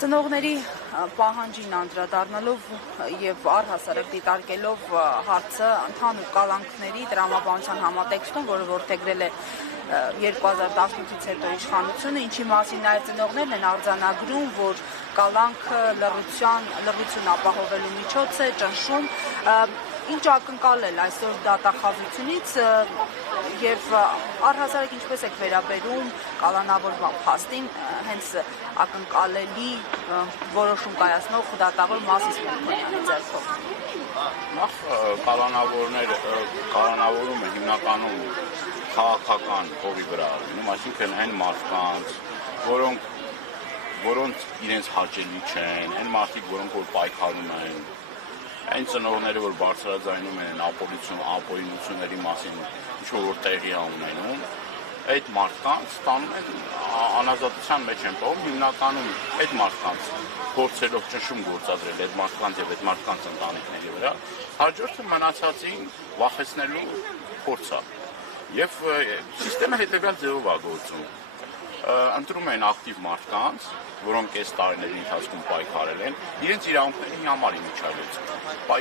Ծնողների պահանջին անդրադառնալով եւ առհասարակ դիտարկելով հարցը ընդհանուր կալանքների տրամաբանության համատեքստում, որը որդեգրել է 2018-ից հետո իշխանությունը, ինչի մասին նաև ծնողներն են արձանագրում, որ կալանքը լռություն ապահովելու միջոց է, ճնշում, ինչ ակնկալել այսօր դատախազությունից եւ առհասարակ ինչպես եք վերաբերում կալանավորման փաստին, հենց ակնկալելի որոշում կայացնող դատավոր Մասիս Մելքոնյանի ձեռքով։ Նախ կալանավորումը հիմնականում քաղաքական հողի վրա լինում, այսինքն այն մարդկանց, որոնց իրենց հաճելի չեն, այն մարդիկ, որոնք որ պայքարում են, այն ծնողները, որ բարձրաձայնում են ապօրինությունների մասին, ինչ-որ տեղի ունենում, այդ մարդկանց տանում են անազատության մեջ են պահում, հիմնականում այդ մարդկանց փորձելով ճնշում գործադրել այդ մարդկանց եւ այդ մարդկանց ընտանիքների վրա, հաջորդը մնացածին վախեցնելու փորձը։ Եվ սիստեմը հետեւյալ ձևով է գործում։ Ընտրում են ակտիվ մարդկանց, որոնք այս տարիների ընթացքում պայքարել են, իրենց իրավունքների համար իմիջայլոց։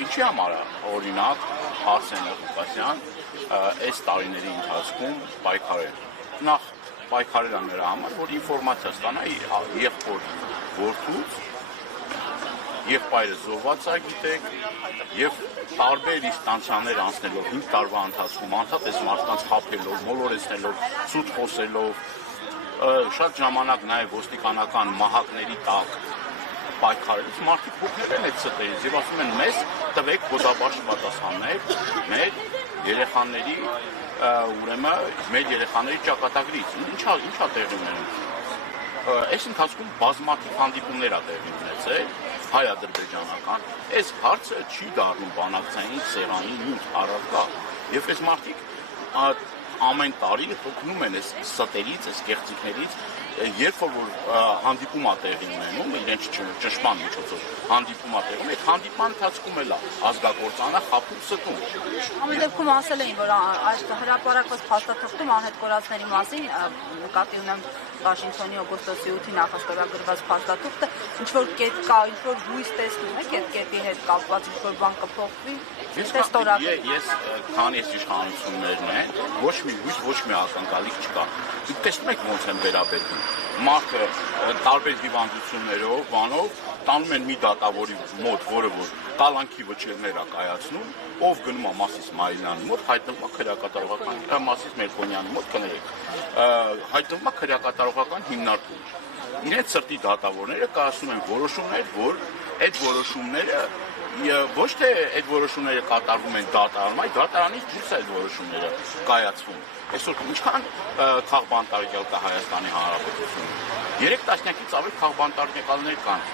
Ինչի համար օրինակ Արսեն Ղուկասյան այս տարիների ընթացքում պայքարել։ Նախ պայքարել է նրա համար, որ ինֆորմացիա ստանա եղբոր որդուց, եղբայրը զոհված է, գիտեք, եւ տարբեր ինստանցիաներ անցնելով 5 տարվա ընթացքում անդադար մարդկանց խաբելով, մոլորեցնելով, ցույց խոսելով, շատ ժամանակ նաև ոստիկանական մահակների տակ պայքարելուց մարդիկ հոգնել են այդ ստերից եւ ասում են մեզ տվեք բոդաբաշ պատասխաններ մեր երեխաների մեր երեխաների ճակատագրից ինչա տեղի ունենում այս ընթացքում բազմաթիվ հանդիպումներ ա տեղի ունեցել հայ-ադրբեջանական այս հարցը չի դառնում բանակցային սեղանի նյութ առարկա եւ այս մարդիկ ամեն տարի օգնում են այս ստերից, այս կեղծիքներից, երբ որ հանդիպում է տեղի ունենում, իրենց ճնշման միջոցով հանդիպում է տեղում, այդ հանդիպման ընթացքում էլ է ազգակործանը խաբում ստում։ Ամեն դեպքում ասել էին, որ այս հրապարակված փաստաթղթում անհետ կորածների մասին նկատի ունեմ Վաշինգտոնի օգոստոսի 8-ի նախաստորագրված փաստաթուղթը, ինչ որ կետ կա, ինչ որ հույս տեսնում եք այդ կետի հետ կապված, ինչ որ բան կփոխվի, Ես քանի ես իշխանություններն են, ոչ մի հույս, ոչ մի ակնկալիք չկա։ Դուք տեսնում եք ոնց են վերաբերվում։ Մարդը տարբեր հիվանդություններով, բանով տանում են մի դատավորի մոտ, որը որ կալանքի վճիռներ է կայացնում, ով գնում է Մասիս Մայլյանի մոտ, հայտնվում է քրեակատարողական Մասիս Մելքոնյանի մոտ, կներեք, հայտնվում է քրեակատարողական հիմնարկում։ Իրենց սրտի դատավորները կայացնում են որոշումներ, որ այդ որոշումները ոչ թե այդ որոշումները կատարվում են դատարանում, այլ դատարանից դուրս այդ որոշումները կայացվում։ Այսօր ինչքան քաղբանտարկյալ կա Հայաստանի Հանրապետությունում։ 3 տասնյակից ավելի քաղբանտարկյալներ կան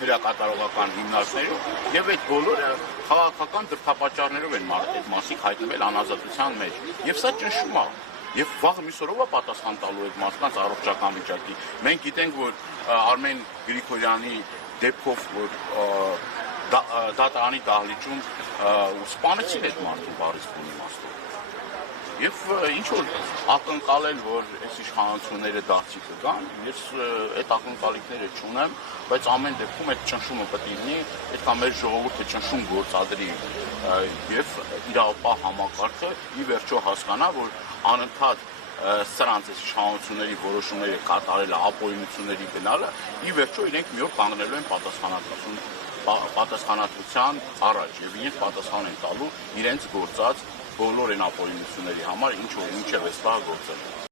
քրեակատարողական հիմնարկներում եւ այդ բոլորը քաղաքական դրդապատճառներով են այդ մասիկ հայտնվել անազատության մեջ։ Եվ սա ճնշում է։ Եվ վաղը մյուս օրով պատասխան տալու այդ մարդկանց առողջական վիճակի։ Մենք գիտենք, որ Արմեն Գրիգորյանի դեպքով որ դատարանի դահլիճում սպանեցին այդ մարդուն բառից բուն իմաստով։ Եվ ինչ որ ակնկալել, որ այս իշխանությունները դարձի կգան, ես այդ ակնկալիքները չունեմ, բայց ամեն դեպքում այդ ճնշումը պետք է լինի, պետք է մեր ժողովուրդը ճնշում գործադրի եւ իրավապահ համակարգը ի վերջո հասկանա, որ անընդհատ սրանց այս իշխանությունների որոշումները կատարելը, ապօրինությունների գնալը, ի վերջո իրենք մի օր կանգնելու են պատասխանատվության առաջ եւ իրենք պատասխան են տալու իրենց գործած բոլոր այն ապօրինությունների համար, ինչ որ մինչեւ այս գործել։